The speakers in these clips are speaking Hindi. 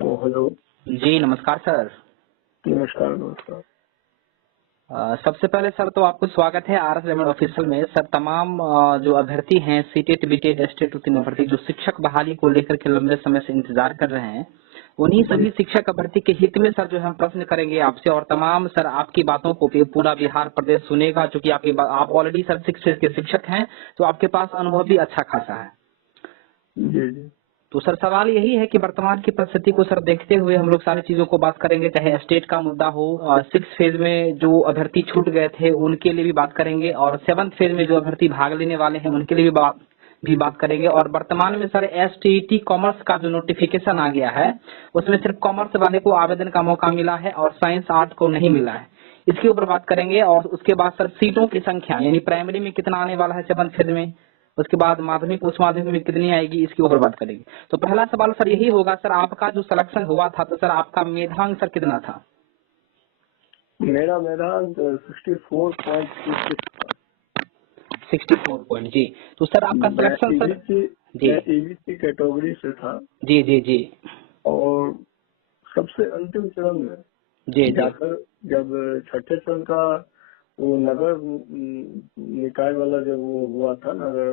हेलो। जी नमस्कार सर। नमस्कार नमस्कार। सबसे पहले सर तो आपको स्वागत है आर एस रेमंड ऑफिशियल में। सर तमाम जो अभ्यर्थी हैं सीटेट बीटेट स्टेट उत्तीर्ण अभ्यर्थी जो शिक्षक बहाली को लेकर के लंबे समय से इंतजार कर रहे हैं, उन्हीं सभी शिक्षक अभ्यर्थी के हित में सर जो है हम प्रश्न करेंगे आपसे, और तमाम सर आपकी बातों को पूरा बिहार प्रदेश सुनेगा, क्योंकि आप ऑलरेडी सर 6 फेज के शिक्षक हैं, तो आपके पास अनुभव भी अच्छा खासा है। जी जी। तो सर सवाल यही है कि वर्तमान की परिस्थिति को सर देखते हुए हम लोग सारी चीजों को बात करेंगे, चाहे स्टेट का मुद्दा हो, 6 फेज में जो अभ्यर्थी छूट गए थे उनके लिए भी बात करेंगे, और 7th फेज में जो अभ्यर्थी भाग लेने वाले हैं उनके लिए भी बात करेंगे। और वर्तमान में सर एसटीईटी कॉमर्स का जो नोटिफिकेशन आ गया है उसमें सिर्फ कॉमर्स वाले को आवेदन का मौका मिला है और साइंस आर्ट को नहीं मिला है, इसके ऊपर बात करेंगे। और उसके बाद सर सीटों की संख्या यानी प्राइमरी में कितना आने वाला है 7th फेज में, उसके बाद माध्यमिक उच्च माध्यमिक में कितनी आएगी, इसके ऊपर बात करेंगे। तो पहला सवाल सर यही होगा सर, आपका जो सिलेक्शन हुआ था तो सर आपका मेधांक सर कितना था? मेरा मेधांक 64 पॉइंट। जी तो सर आपका सिलेक्शन सर जी ईबीसी कैटेगरी से था। जी जी जी और सबसे अंतिम चरण में जी जाकर जब छठे चरण का वो नगर निकाय वाला जब वो हुआ था, नगर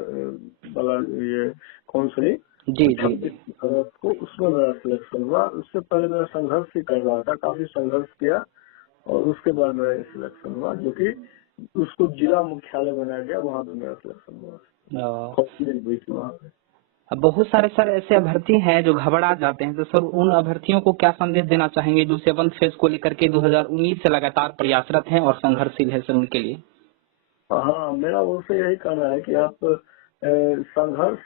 वाला ये काउंसिलिंग जी जी 26 अगस्त को, उसमें मेरा सिलेक्शन हुआ। उससे पहले मेरा संघर्ष ही कर रहा था, काफी संघर्ष किया और उसके बाद मेरा सिलेक्शन हुआ, जो कि उसको जिला मुख्यालय बनाया गया, वहाँ पे मेरा सिलेक्शन हुआ। काउंसिलिंग हुई थी वहाँ पे। अब बहुत सारे सर ऐसे अभ्यर्थी हैं जो घबरा जाते हैं, तो सर उन अभ्यर्थियों को क्या संदेश देना चाहेंगे जो 7th फेज को लेकर के 2019 से लगातार प्रयासरत हैं और संघर्षशील है सर उनके लिए? हाँ, मेरा उनसे यही कहना है कि आप संघर्ष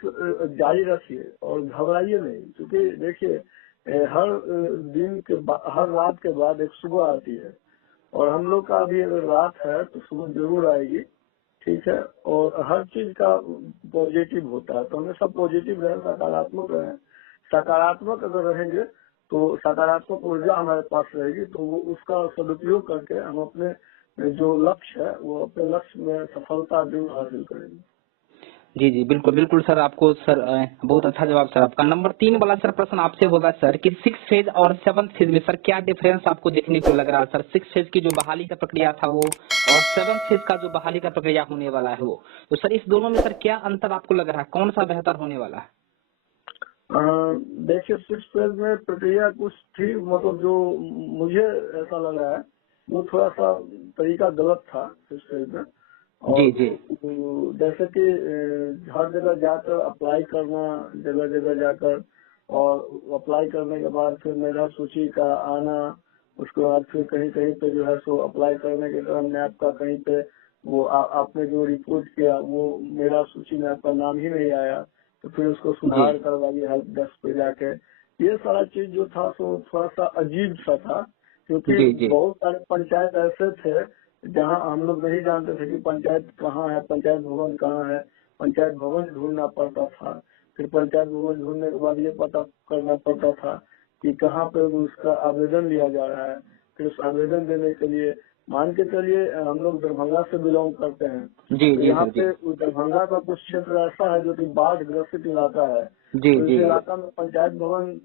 जारी रखिए और घबराइए नहीं, क्योंकि देखिए हर हर रात के बाद एक सुबह आती है, और हम लोग का अभी अगर रात है तो सुबह जरूर आएगी, ठीक है। और हर चीज का पॉजिटिव होता है, तो हमेशा पॉजिटिव रहे, सकारात्मक रहे। सकारात्मक अगर रहेंगे तो सकारात्मक ऊर्जा हमारे पास रहेगी, तो वो उसका सदुपयोग करके हम अपने जो लक्ष्य है वो अपने लक्ष्य में सफलता जरूर हासिल करेंगे। जी जी बिल्कुल बिल्कुल सर, आपको सर बहुत अच्छा जवाब सर आपका। नंबर 3 वाला सर प्रश्न आपसे होगा सर कि 6 फेज और 7th फेज में सर क्या डिफरेंस आपको देखने को लग रहा है सर? 6 फेज की जो बहाली का प्रक्रिया था वो, और 7th फेज का जो बहाली का प्रक्रिया होने वाला है वो, तो सर इस दोनों में सर क्या अंतर आपको लग रहा है, कौन सा बेहतर होने वाला है? देखिए 6 फेज में प्रक्रिया कुछ थी, मतलब जो मुझे ऐसा लगा है वो थोड़ा सा तरीका गलत था 6 फेज में। और जी जी जैसे कि हर जगह जाकर अप्लाई करना, जगह जगह जाकर, और अप्लाई करने के बाद फिर मेधा सूची का आना, उसके बाद फिर कहीं कहीं पे जो है सो अप्लाई करने के क्रम में आपका कहीं पे वो आपने जो रिपोर्ट किया वो मेरा सूची में आपका नाम ही नहीं आया, तो फिर उसको सुधार करवाइए हेल्प डेस्क पे जाके। ये सारा चीज जो था सो थोड़ा सा अजीब सा था, क्योंकि बहुत सारे पंचायत ऐसे थे जहाँ हम लोग नहीं जानते थे कि पंचायत कहाँ है, पंचायत भवन कहाँ है। पंचायत भवन ढूंढना पड़ता था, फिर पंचायत भवन ढूंढने के बाद ये पता करना पड़ता था कि कहाँ पे उसका आवेदन लिया जा रहा है। फिर उस आवेदन देने के लिए, मान के चलिए हम लोग दरभंगा से बिलोंग करते हैं, तो यहाँ पे दरभंगा का कुछ क्षेत्र ऐसा है जो कि बाढ़ ग्रसित इलाका है, तो इस इलाका में पंचायत भवन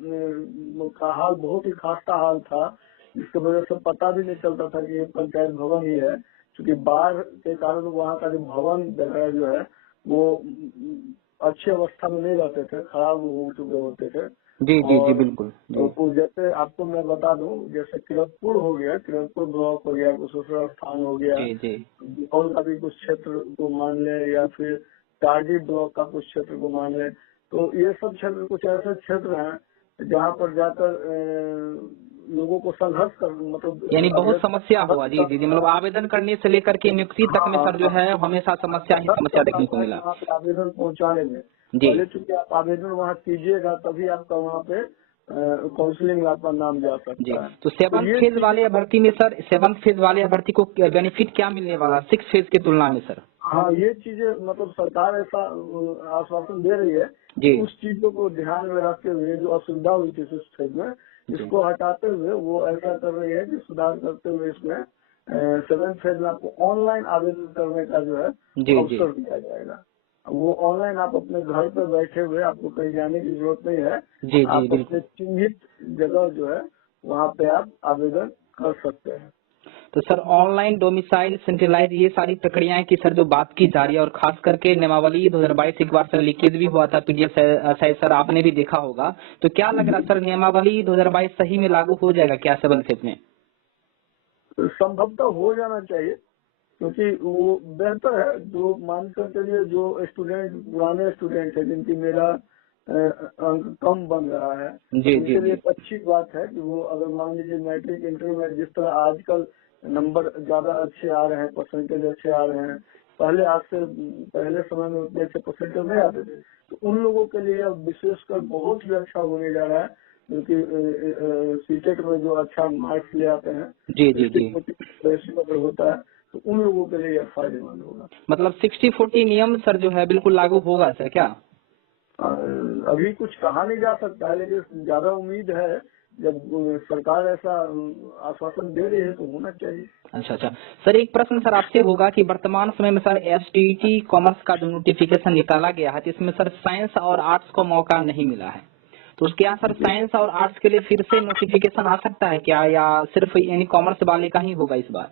का हाल बहुत ही खस्ता हाल था, जिसकी वजह से पता भी नहीं चलता था कि ये पंचायत भवन ही है, क्योंकि बाढ़ के कारण वहाँ का जो भवन वगैरह जो है वो अच्छी अवस्था में नहीं रहते थे, खराब हो चुके होते थे। जी जी जी बिल्कुल। तो जैसे आपको मैं बता दूं, जैसे किरतपुर हो गया, किरतपुर ब्लॉक हो गया, कुशेश्वर स्थान हो गया, और का भी कुछ क्षेत्र को मान ले, या फिर टारडी ब्लॉक का कुछ क्षेत्र को मान ले, तो ये सब क्षेत्र कुछ ऐसे क्षेत्र हैं जहाँ पर जाकर लोगों को संघर्ष कर, मतलब यानी बहुत समस्या हुआ। जी जी जी, मतलब आवेदन करने से लेकर के नियुक्ति तक में सर जो है हमेशा समस्या ही समस्या देखने को मिला। वहाँ पे आवेदन पहुँचाने में पहले चूंकि आप आवेदन वहाँ कीजिएगा तभी आपका वहाँ पे काउंसलिंग में आपका नाम जा सकता है। तो 7th फेज वाले अभ्यर्थी में सर, 7th फेज वाले अभ्यर्थी को बेनिफिट क्या मिलने वाला 6 फेज की तुलना में सर? हाँ, ये चीजें मतलब सरकार ऐसा आश्वासन दे रही है, उस चीजों को ध्यान में रखते हुए जो असुविधा हुई थी 6 फेज में, इसको हटाते हुए वो ऐसा कर रही है कि सुधार करते हुए इसमें 7th फेज में आपको ऑनलाइन आवेदन करने का जो है अवसर दिया जाएगा। वो ऑनलाइन आप अपने घर पे बैठे हुए, आपको कहीं जाने की जरूरत नहीं है। जी आप जी अपने बिल्कुल। चिन्हित जगह जो है वहाँ पे आप आवेदन कर सकते हैं। तो सर ऑनलाइन डोमिसाइल सेंट्रलाइज ये सारी प्रक्रियाएं की सर जो बात की जा रही है, और खास करके नियमावली 2022 एक बार सर लीकेज भी हुआ था पीडीएफ शायद सर आपने भी देखा होगा, तो क्या लग रहा है सर नियमावली 2022 सही में लागू हो जाएगा क्या 7 फेज में? संभवतः हो जाना चाहिए, क्योंकि वो बेहतर है। जो मानकर चलिए जो स्टूडेंट पुराने स्टूडेंट है जिनकी मेरा अंक कम बन रहा है, जी जी उनके लिए जी एक अच्छी बात है कि वो अगर मान लीजिए मैट्रिक इंटर में जिस तरह आजकल नंबर ज्यादा अच्छे आ रहे हैं, परसेंटेज अच्छे आ रहे हैं, पहले आज से पहले समय में उतने अच्छे परसेंटेज नहीं आते थे, तो उन लोगों के लिए अब विशेषकर बहुत ही अच्छा होने जा रहा है, क्योंकि सीटेट में जो अच्छा मार्क्स ले आते हैं, जी जी जी। अगर होता है तो उन लोगों के लिए यह फायदेमंद होगा। मतलब 60-40 नियम सर जो है बिल्कुल लागू होगा सर क्या? अभी कुछ कहा नहीं जा सकता है, लेकिन ज्यादा उम्मीद है, जब सरकार ऐसा आश्वासन दे रही है तो होना चाहिए। अच्छा अच्छा सर, एक प्रश्न सर आपसे होगा कि वर्तमान समय में सर एसटीईटी कॉमर्स का जो नोटिफिकेशन निकाला गया है, जिसमें सर साइंस और आर्ट्स को मौका नहीं मिला है, तो उसके यहाँ सर साइंस और आर्ट्स के लिए फिर से नोटिफिकेशन आ सकता है क्या, या सिर्फ यानी कॉमर्स वाले का ही होगा इस बार?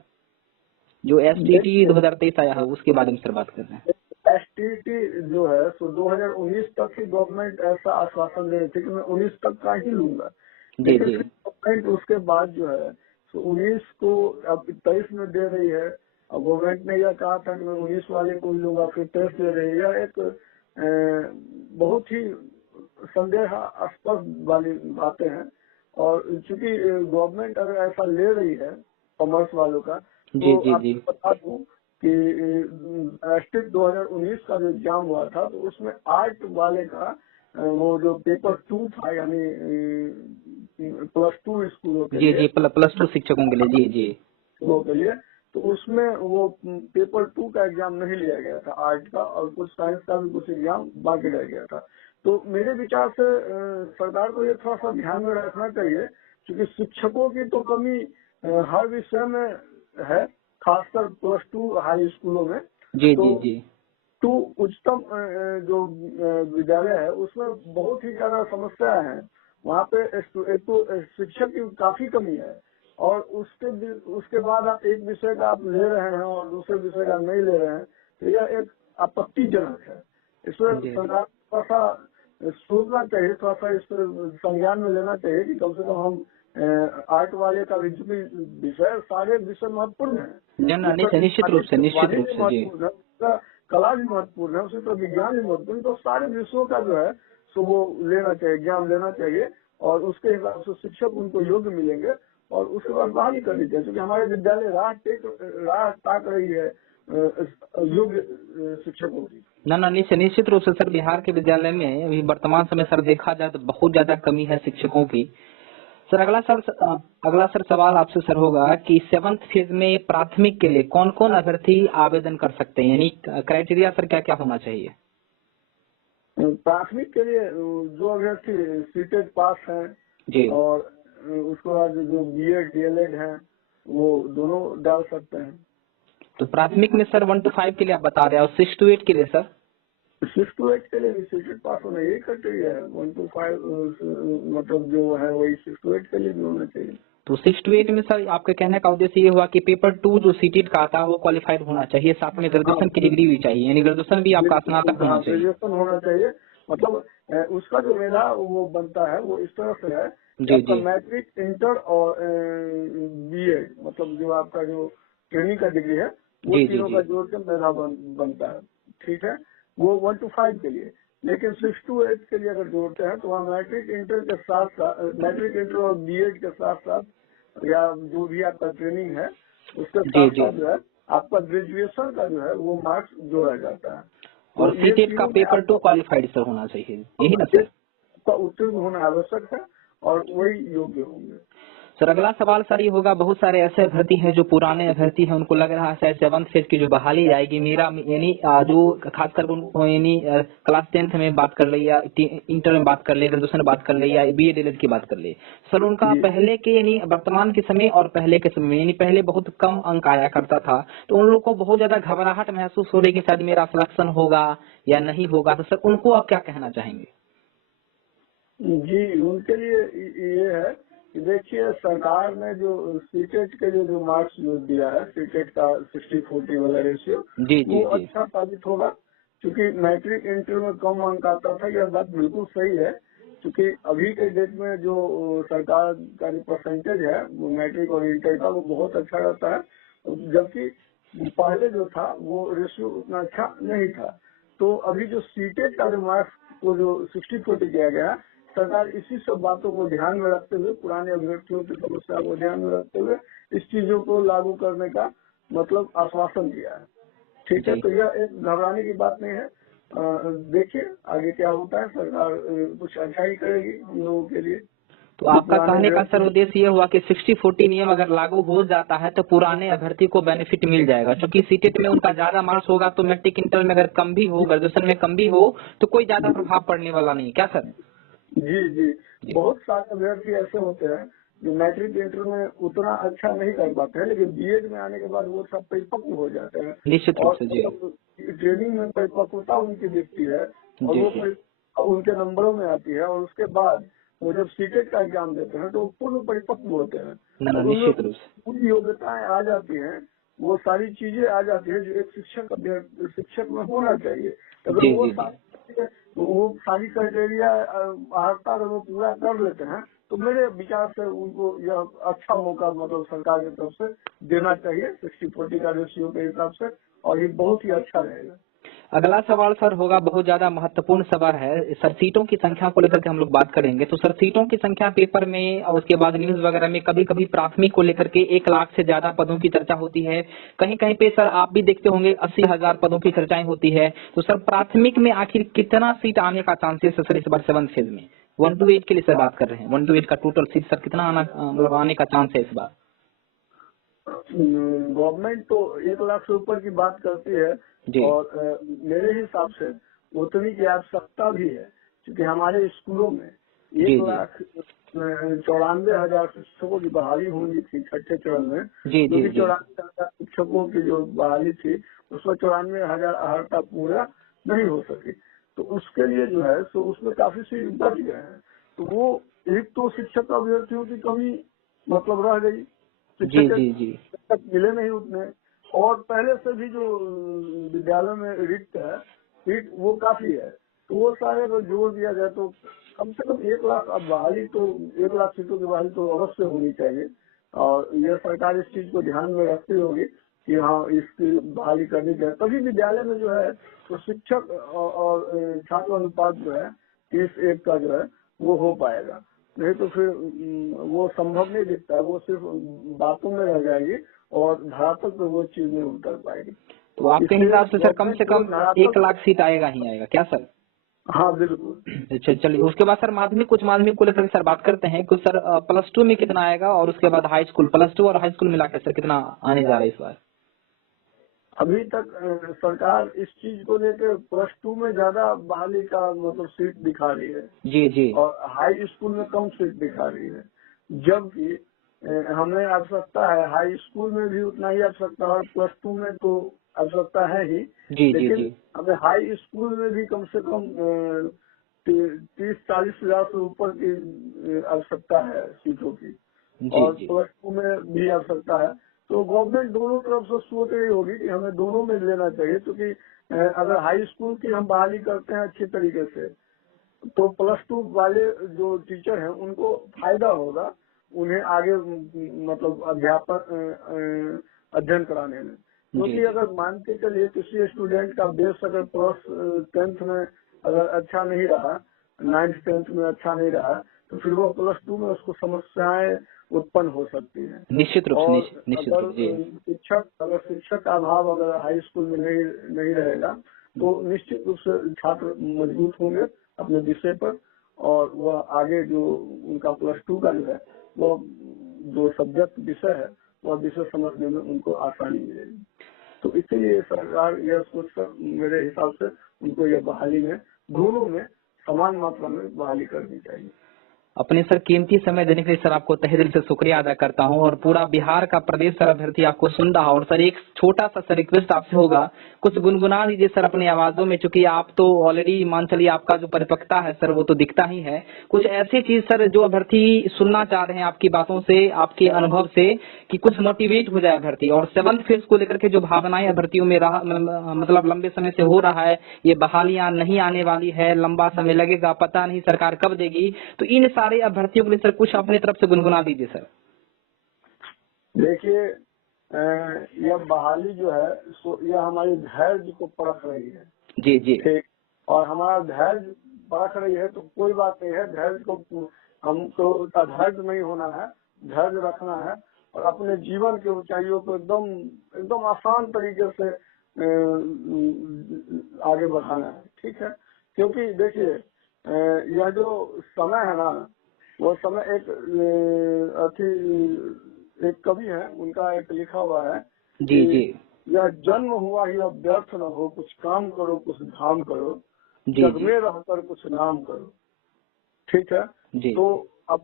जो एसटीईटी 2023 आया है उसके बारे में सर बात कर रहे हैं। एसटीटी जो है सो 2019 तक ही गवर्नमेंट ऐसा आश्वासन दे रही थी कि मैं 19 तक का ही लूंगा, जी लेकिन जी फिर गवर्नमेंट उसके बाद जो है सो 19 को अब 23 में दे रही है। और गवर्नमेंट ने यह कहा था कि मैं 19 वाले को ही लूंगा, फिर 23 दे रही है। यह एक बहुत ही संदेहास्पद वाली बातें हैं, और चूंकि गवर्नमेंट अगर ऐसा ले रही है कॉमर्स वालों का, जी तो जी जी आपको बता दूं कि एस्टेट 2019 का जो एग्जाम हुआ था तो उसमें आर्ट वाले का वो जो पेपर 2 था, यानी +2 स्कूलों के जी लिए, जी +2 शिक्षकों के लिए, जी जी स्कूलों के लिए, तो उसमें वो पेपर 2 का एग्जाम नहीं लिया गया था आर्ट का, और कुछ साइंस का भी कुछ एग्जाम बाकी रह गया था। तो मेरे विचार से सरकार को ये थोड़ा सा ध्यान में रखना चाहिए, क्योंकि शिक्षकों की तो कमी हर विषय में है, खासकर +2 हाई स्कूलों में। जी तो जी जी 2 उच्चतम जो विद्यालय है उसमें बहुत ही ज्यादा समस्याएं हैं। वहाँ पे एक तो शिक्षक की काफी कमी है, और उसके बाद आप एक विषय का आप ले रहे हैं और दूसरे विषय का नहीं ले रहे हैं, तो यह एक आपत्तिजनक है। इसमें जी सरकार थोड़ा सा सोचना चाहिए, थोड़ा सा इस पर संज्ञान में लेना चाहिए कि कम से कम हम आर्ट वाले का भी, चूंकि विषय सारे विषय महत्वपूर्ण है, निश्चित रूप से जी। महत्वपूर्ण है, कला भी महत्वपूर्ण है, उसी तरह विज्ञान भी महत्वपूर्ण, तो सारे विषयों का जो है सो वो लेना चाहिए, एग्जाम लेना चाहिए, और उसके हिसाब से शिक्षक उनको योग्य मिलेंगे, और उसके बाद बहाली कर दी जाए, क्योंकि हमारे विद्यालय राह ताक रही है योग्य शिक्षकों की। ना निश्चित रूप से सर, बिहार के विद्यालय में अभी वर्तमान समय सर देखा जाए तो बहुत ज्यादा कमी है शिक्षकों की। सर अगला सर सवाल आपसे सर होगा कि 7th फेज में प्राथमिक के लिए कौन कौन अभ्यर्थी आवेदन कर सकते हैं, यानी क्राइटेरिया सर क्या क्या होना चाहिए? प्राथमिक के लिए जो अभ्यर्थी सीटेट पास है जी, और उसके बाद जो बीएड डीएलएड है वो दोनों डाल सकते हैं। तो प्राथमिक में सर 1 to 5 के लिए आप बता रहे हैं, और 6 to 8 के लिए सर? 6 to 8 के लिए भी सीटेट पास होना यही क्राइटेरिया है। 1 to 5 मतलब जो है वही 6 to 8 के लिए भी होना चाहिए। तो 6 to 8 में सर आपके कहने का उद्देश्य ये हुआ कि पेपर 2 जो सीटेट का आता है वो क्वालिफाइड होना चाहिए, साथ में ग्रेजुएशन की डिग्री भी चाहिए, यानी ग्रेजुएशन भी आपका स्नातक होना चाहिए। ग्रेजुएशन होना चाहिए, मतलब उसका जो मेरा वो बनता है वो इस तरह से है कि जी आपका जी मैट्रिक, इंटर और बीएड, मतलब जो आपका जो ट्रेनिंग का डिग्री है वो जी जी तीनों जी का जोड़ के मेरा बनता है। ठीक है, वो 1 to 5 के लिए। लेकिन 6 to 8 के लिए अगर जोड़ते हैं तो वहाँ मैट्रिक इंटर के साथ साथ, मैट्रिक इंटर और बीएड के साथ साथ, या जो भी आपका ट्रेनिंग है उसके जी साथ जी साथ जो है आपका ग्रेजुएशन का जो है वो मार्क्स जोड़ा जाता है। और तो ये सीटेट का तीनों में पेपर 2 क्वालिफाइड सर होना चाहिए, यही ना सर? आपका उत्तीर्ण होना आवश्यक है और वही योग्य होंगे। सर अगला सवाल सर ये होगा, बहुत सारे ऐसे अभ्यर्थी हैं जो पुराने अभ्यर्थी हैं, उनको लग रहा है शायद 7th फेज की जो बहाली आएगी, मेरा यानी जो खासकर उनको यानी क्लास 10th में बात कर ले या इंटर में बात कर ले, ग्रेजुएशन में बात कर ले या BA DLED की बात कर ले, सर उनका पहले के यानी वर्तमान के समय और पहले के समय यानी पहले बहुत कम अंक आया करता था, तो उन लोगों को बहुत ज्यादा घबराहट महसूस हो रही कि शायद मेरा सिलेक्शन होगा या नहीं होगा, तो सर उनको आप क्या कहना चाहेंगे? जी, उनके लिए ये है कि देखिए, सरकार ने जो सीटेट के जो मार्क्स जो दिया है, सीटेट का 60-40 वाला रेशियो, वो अच्छा साबित होगा, क्योंकि मैट्रिक इंटर में कम अंक आता था। यह बात बिल्कुल सही है, क्योंकि अभी के डेट में जो सरकार का जो परसेंटेज है वो मैट्रिक और इंटर का, वो बहुत अच्छा रहता है, जबकि पहले जो था वो रेशियो उतना अच्छा नहीं था। तो अभी जो सीटेट का जो मार्क्स को जो 60-40 किया गया, सरकार इसी सब बातों को ध्यान में रखते हुए, पुराने अभ्यर्थियों की समस्या को ध्यान में रखते हुए इस चीजों को लागू करने का मतलब आश्वासन दिया है। ठीक है, तो यह एक घबराने की बात नहीं है। देखिए आगे क्या होता है, सरकार कुछ अच्छा ही करेगी हम लोगों के लिए। तो आपका कहने का सर उद्देश्य ये हुआ कि 60-40 नियम अगर लागू हो जाता है तो पुराने अभ्यर्थी को बेनिफिट मिल जाएगा, क्योंकि सीटेट में उनका ज्यादा मार्क्स होगा, तो मैट्रिक इंटर में अगर कम भी हो, ग्रेजुएशन में कम भी हो, तो कोई ज्यादा प्रभाव पड़ने वाला नहीं, क्या सर? जी, बहुत सारे अभ्यर्थी ऐसे होते हैं जो मैट्रिक इंटर में उतना अच्छा नहीं कर पाते हैं, लेकिन बीएड में आने के बाद वो सब परिपक्व हो जाते हैं। निश्चित रूप से जी। ट्रेनिंग में परिपक्वता उनकी दिखती है और वो उनके नंबरों में आती है, और उसके बाद वो जब सीटेट का एग्जाम देते हैं तो वो पूर्ण परिपक्व होते हैं। निश्चित रूप से पूरी योग्यताएं आ जाती हैं, वो सारी चीजें आ जाती है जो एक शिक्षक में होना चाहिए। अगर वो सारी क्राइटेरिया अगर वो पूरा कर लेते हैं तो मेरे विचार से उनको यह अच्छा मौका मतलब सरकार की तरफ से देना चाहिए 60-40 का रेशियो के हिसाब से, और ये बहुत ही अच्छा रहेगा। अगला सवाल सर होगा, बहुत ज्यादा महत्वपूर्ण सवाल है सर, सीटों की संख्या को लेकर के हम लोग बात करेंगे। तो सर सीटों की संख्या पेपर में और उसके बाद न्यूज वगैरह में कभी कभी प्राथमिक को लेकर के 1 लाख से ज्यादा पदों की चर्चा होती है, कहीं कहीं पे सर आप भी देखते होंगे 80,000 पदों की चर्चाएं होती है। तो सर प्राथमिक में आखिर कितना सीट आने का चांसेस है सर इस बार 7th फेज में? 1 to 8 के लिए सर बात कर रहे हैं, 1 to 8 का टोटल सीट सर कितना आने का चांस है इस बार? गवर्नमेंट तो 1 लाख से ऊपर की बात करती है, और मेरे हिसाब से उतनी की आवश्यकता भी है, क्योंकि हमारे स्कूलों में 1,94,000 शिक्षकों की बहाली होनी थी छठे चरण में, क्योंकि 94,000 शिक्षकों की जो बहाली थी उसमें 94,000 अहर्ता पूरा नहीं हो सकी। तो उसके लिए जो है तो उसमें काफी सीट बच गए हैं। तो वो एक तो शिक्षक अभ्यर्थियों की कमी मतलब रह गई, शिक्षक मिले नहीं उतने, और पहले से भी जो विद्यालय में रिक्त है सीट वो काफी है। तो वो सारे अगर जोड़ दिया जाए तो कम से कम 1 लाख अब बहाली तो 1 लाख सीटों की बहाली तो अवश्य होनी चाहिए, और यह सरकार इस चीज को ध्यान में रखती होगी कि हाँ इसकी बहाली करनी चाहिए, तभी विद्यालय में जो है तो शिक्षक और छात्र अनुपात जो है 30:1 का जो है वो हो पाएगा। नहीं तो फिर वो संभव नहीं दिखता है, वो सिर्फ बातों में रह जाएगी और धरातल पर वो चीज नहीं उतर पाएगी। तो आपके हिसाब से सर कम 1 लाख सीट आएगा ही आएगा क्या सर? हाँ बिल्कुल। चलिए, उसके बाद सर माध्यमिक उच्च माध्यमिक को लेकर सर बात करते हैं कुछ सर। +2 में कितना आएगा, और उसके बाद हाई स्कूल, +2 और हाई स्कूल मिलाकर सर कितना आने जा रहा है इस बार? अभी तक सरकार इस चीज को लेकर +2 में ज्यादा बहाली का मतलब सीट दिखा रही है जी, और हाई स्कूल में कम सीट दिखा रही है, जबकि हमें आवश्यकता है हाई स्कूल में भी उतना ही आवश्यकता है, +2 में तो आवश्यकता है ही, लेकिन हमें हाई स्कूल में भी कम से कम 30-40 हजार से ऊपर की आवश्यकता है सीटों की, और +2 में भी आवश्यकता है। तो गवर्नमेंट दोनों तरफ से सोच रही होगी कि हमें दोनों में लेना चाहिए, क्योंकि अगर हाई स्कूल की हम बहाली करते हैं अच्छी तरीके से तो +2 वाले जो टीचर हैं उनको फायदा होगा, उन्हें आगे मतलब अध्ययन कराने में। क्योंकि अगर मान के चलिए किसी स्टूडेंट का बेस अगर +10th में अगर अच्छा नहीं रहा, 9th-10th में अच्छा नहीं रहा, तो फिर वो +2 में उसको समस्याएं उत्पन्न हो सकती है। निश्चित रूप से अगर शिक्षक का अभाव अगर हाई स्कूल में नहीं रहेगा तो निश्चित रूप से छात्र मजबूत होंगे अपने विषय पर, और वह आगे जो उनका +2 का जो है वो जो सब्जेक्ट विषय है वह विषय समझने में उनको आसानी मिलेगी। तो इसलिए सरकार यह सोचकर मेरे हिसाब से उनको यह बहाली में दोनों में समान मात्रा में बहाली करनी चाहिए। अपने सर कीमती समय देने के लिए सर आपको तहे दिल से शुक्रिया अदा करता हूं, और पूरा बिहार का प्रदेश सर अभ्यर्थी आपको सुन रहा, और सर एक छोटा सा सर रिक्वेस्ट आपसे होगा, कुछ गुनगुना दीजिए सर अपनी आवाजों में, चूंकि आप तो ऑलरेडी मान चलिए आपका जो परिपक्वता है सर वो तो दिखता ही है। कुछ ऐसी चीज सर जो अभ्यर्थी सुनना चाह रहे हैं आपकी बातों से, आपके अनुभव से, कि कुछ मोटिवेट हो जाए अभ्यर्थी। और 7th फेज को लेकर के जो भावनाएं अभ्यर्थियों में मतलब लंबे समय से हो रहा है, ये बहालियां नहीं आने वाली है, लंबा समय लगेगा, पता नहीं सरकार कब देगी, तो इन सारे अभ्यर्थियों के लिए सर कुछ अपनी तरफ से गुनगुना दीजिए सर। देखिए, यह बहाली जो है यह हमारी धैर्य को परख रही है। जी जी ठीक, और हमारा धैर्य परख रही है तो कोई बात नहीं है, धैर्य को हमको धैर्य नहीं होना है, धैर्य रखना है और अपने जीवन के ऊंचाइयों को एकदम आसान तरीके से आगे बढ़ाना है। ठीक है, क्योंकि देखिए यह जो समय है ना, वो समय एक कवि है, उनका एक लिखा हुआ है जी जी यह जन्म हुआ ही अब व्यर्थ न हो, कुछ काम करो कुछ धाम करो, जी जग में रहकर कुछ नाम करो। ठीक है जी। तो अब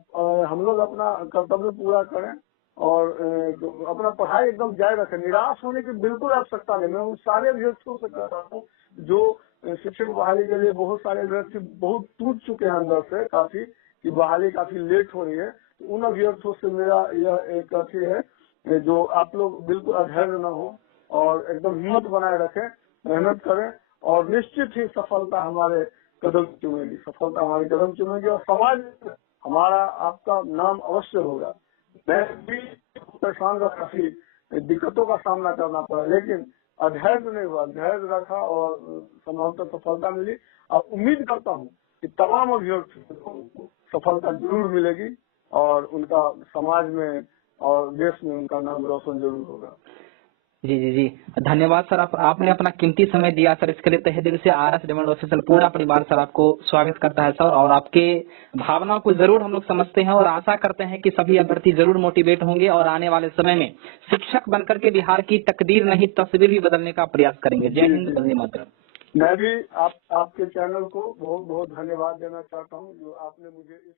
हम लोग अपना कर्तव्य पूरा करें और अपना पढ़ाई एकदम जारी रखें, निराश होने की बिल्कुल आवश्यकता नहीं। मैं उन सारे अभ्यर्थियों से कह रहा हूँ जो शिक्षक बहाली के लिए बहुत सारे अभ्यर्थी बहुत टूट चुके हैं अंदर से काफी, कि बहाली काफी लेट हो रही है, तो उन अभ्यर्थियों से मेरा यह एक अथी है जो आप लोग बिल्कुल अधैर्य न हो और एकदम हिम्मत बनाए रखें, मेहनत करें और निश्चित ही सफलता हमारे कदम चुमेगी, सफलता हमारे कदम चुमेगी और समाज में हमारा आपका नाम अवश्य होगा। मैं भी परेशान का काफी दिक्कतों का सामना करना पड़ा, लेकिन अधैर्य नहीं हुआ, धैर्य रखा और संभवतः सफलता मिली। अब उम्मीद करता हूँ कि तमाम अभ्यर्थियों को सफलता जरूर मिलेगी और उनका समाज में और देश में उनका नाम रोशन जरूर होगा। जी जी जी, धन्यवाद सर, आपने अपना कीमती समय दिया सर, इसके लिए तहे दिल से RS डायमंड ऑफिशियल पूरा परिवार सर आपको स्वागत करता है सर, और आपके भावनाओं को जरूर हम लोग समझते हैं और आशा करते हैं कि सभी अभ्यर्थी जरूर मोटिवेट होंगे और आने वाले समय में शिक्षक बनकर के बिहार की तकदीर नहीं तस्वीर भी बदलने का प्रयास करेंगे। जय हिंद, वंदे मातरम। मैं भी आपके चैनल को बहुत बहुत धन्यवाद देना चाहता हूँ जो आपने मुझे इस